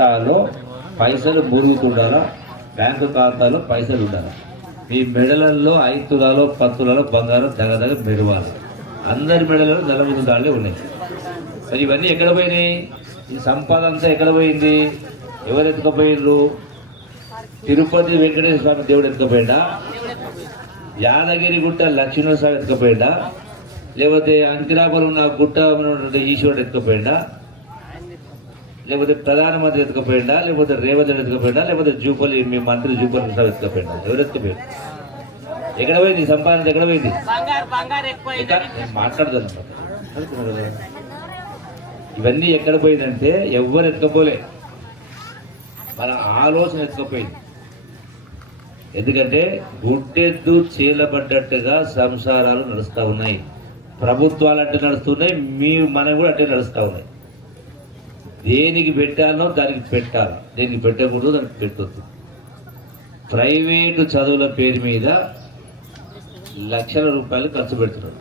ఖాతాలో పైసలు మురుగుతుండాలా, బ్యాంకు ఖాతాలో పైసలు ఉండాలి. మీ మెడలలో 5 తులాలో 10 తులాలో బంగారం దగ్గర మెరవాలి. అందరి మెడలలో నలభై తాళ్ళే ఉన్నాయి. మరి ఇవన్నీ ఎక్కడ పోయినాయి? ఈ సంపద అంతా ఎక్కడ పోయింది? ఎవరు ఎత్తుకపోయిండ్రు? తిరుపతి వెంకటేశ్వర స్వామి దేవుడు ఎత్తుకపోయిందా? యాదగిరి గుట్ట లక్ష్మీనరసింహ స్వామి ఎత్తుకపోయిందా? లేకపోతే అంకిరాపురం ఉన్న గుట్ట ఈశ్వరుడు ఎత్తుకపోయిందా? లేకపోతే ప్రధానమంత్రి ఎత్తుకపోయిందా? లేకపోతే రేవంత్ రెడ్డి ఎత్తుకపోయిందా? లేకపోతే జూపల్లి మీ మంత్రి జూపల్లి ప్రసాద్ ఎత్తుకపోయిందా? ఎవరు ఎత్తుకపోయింది? ఎక్కడ పోయింది సంపాదన? ఎక్కడ పోయింది? మాట్లాడదాను. ఇవన్నీ ఎక్కడ పోయిందంటే ఎవరు ఎత్తుకపోలే, మన ఆలోచన ఎత్తుకపోయింది. ఎందుకంటే గుడ్డెద్దు చీలబడ్డట్టుగా సంసారాలు నడుస్తూ ఉన్నాయి. ప్రభుత్వాలు అంటే నడుస్తున్నాయి, మనం కూడా అంటే నడుస్తూ ఉన్నాయి. దేనికి పెట్టాలో దానికి పెట్టాలి, దేనికి పెట్టకూడదు దానికి పెట్టొద్దు. ప్రైవేటు చదువుల పేరు మీద లక్షల రూపాయలు ఖర్చు పెడుతున్నారు.